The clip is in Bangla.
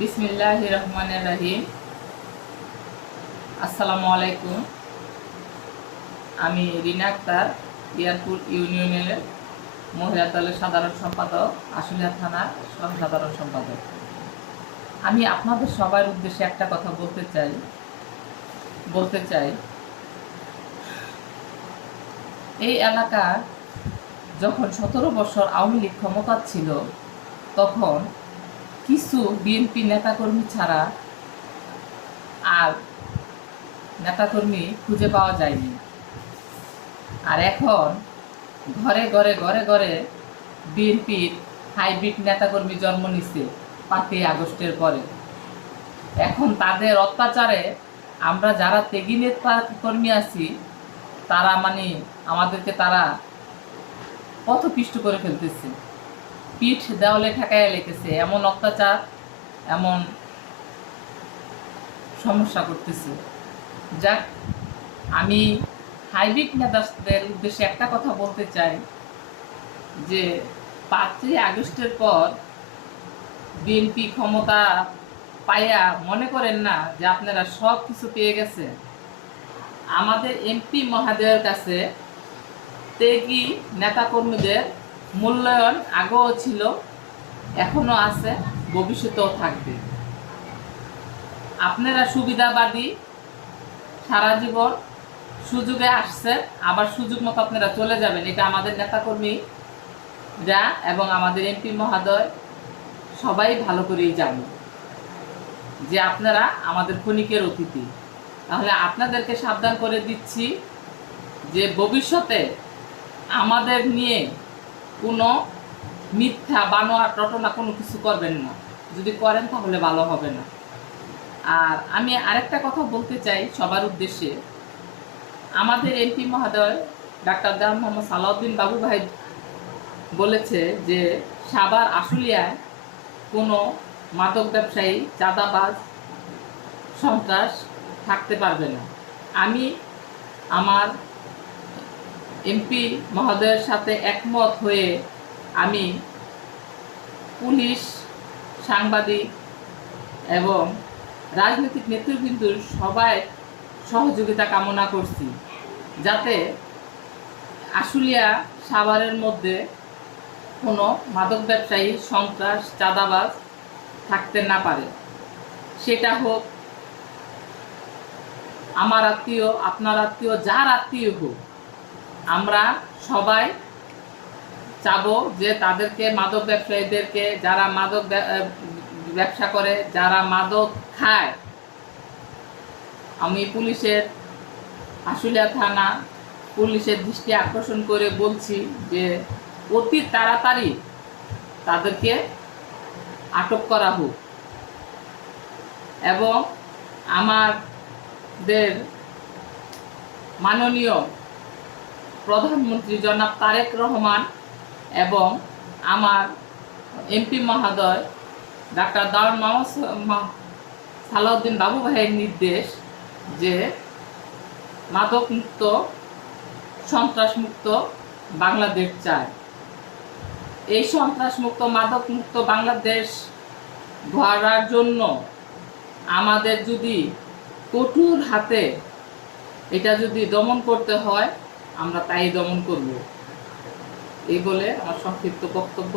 বিসমিল্লাহির রহমানির রহিম। আসসালামু আলাইকুম। আমি রিনা আক্তার, ইয়ারপুর ইউনিয়নের মহিলা দলের সাধারণ সম্পাদক, আশুলিয়া থানার সাধারণ সম্পাদক। আমি আপনাদের সবার উদ্দেশ্যে একটা কথা বলতে চাই এই এলাকা যখন 17 বছর আওয়ামী লীগ ক্ষমতা ছিল, তখন কিছু বিএনপি নেতাকর্মী ছাড়া আর নেতাকর্মী খুঁজে পাওয়া যায়নি। আর এখন ঘরে ঘরে বিএনপির হাইব্রিড নেতাকর্মী জন্ম নিচ্ছে 5ই আগস্টের পরে। এখন তাদের অত্যাচারে আমরা যারা ত্যাগী নেতাকর্মী আছি, তারা আমাদেরকে তারা পথপিষ্ট করে ফেলতেছে, পিঠ দেওয়ালে ঠেকাইয়া লেগেছে, এমন অত্যাচার, এমন সমস্যা করতেছে। যাক, আমি হাইব্রিড নেতাদের উদ্দেশ্যে একটা কথা বলতে চাই যে 5ই আগস্টের পর বিএনপি ক্ষমতা পাইয়া মনে করেন না যে আপনারা সব কিছু পেয়ে গেছে। আমাদের এমপি মহোদয়ের কাছে ত্যাগী নেতাকর্মীদের মূল্যায়ন আগেও ছিল, এখনো আছে, ভবিষ্যতেও থাকবে। আপনারা সুবিধাবাদী, সারা জীবন সুযোগে আসছেন, আবার সুযোগ মতো আপনারা চলে যাবেন। এটা আমাদের নেতাকর্মীরা এবং আমাদের এমপি মহোদয় সবাই ভালো করেই জানে যে আপনারা আমাদের ক্ষণিকের অতিথি। তাহলে আপনাদেরকে সাবধান করে দিচ্ছি যে ভবিষ্যতে আমাদের নিয়ে কোনো মিথ্যা বানোয়াট রটনা কোনো কিছু করবেন না। যদি করেন তাহলে ভালো হবে না। আর আমি আরেকটা কথা বলতে চাই সবার উদ্দেশ্যে। আমাদের এমপি মহোদয় ডাক্তার দেওয়ান মোহাম্মদ সালাউদ্দিন বাবু ভাই বলেছে যে সাভার আশুলিয়ায় কোনো মাদক ব্যবসায়ী, চাঁদাবাজ, সন্ত্রাস থাকতে পারবে না। আমি আমার এমপি মহোদয়ের সাথে একমত হয়ে আমি পুলিশ, সাংবাদিক এবং রাজনৈতিক নেতৃবৃন্দর সবাই সহযোগিতা কামনা করছি, যাতে আশুলিয়া সাভারের মধ্যে কোনো মাদক ব্যবসায়ী, সন্ত্রাস, চাঁদাবাজ থাকতে না পারে। সেটা হোক আমার আত্মীয়, আপনার আত্মীয়, যার আত্মীয় হোক, আমরা সবাই চাবো যে তাদেরকে, মাদক ব্যবসায়ীদেরকে, যারা মাদক ব্যবসা করে, যারা মাদক খায়, আমি পুলিশের, আশুলিয়া থানা পুলিশের দৃষ্টি আকর্ষণ করে বলছি যে অতি তাড়াতাড়ি তাদেরকে আটক করা হোক। এবং আমাদের মাননীয় প্রধানমন্ত্রী জনাব তারেক রহমান এবং আমার এমপি মহোদয় ডাক্তার দেওয়ান মোহাম্মদ সালাউদ্দিন বাবু ভাইয়ের নির্দেশ যে মাদক মুক্ত, সন্ত্রাস মুক্ত বাংলাদেশ চায়। এই সন্ত্রাস মুক্ত, মাদক মুক্ত বাংলাদেশ গড়ার জন্য আমাদের যদি কঠোর হাতে এটা যদি দমন করতে হয়, আমরা তাই দমন করব। এই বলে আমার সংক্ষিপ্ত বক্তব্য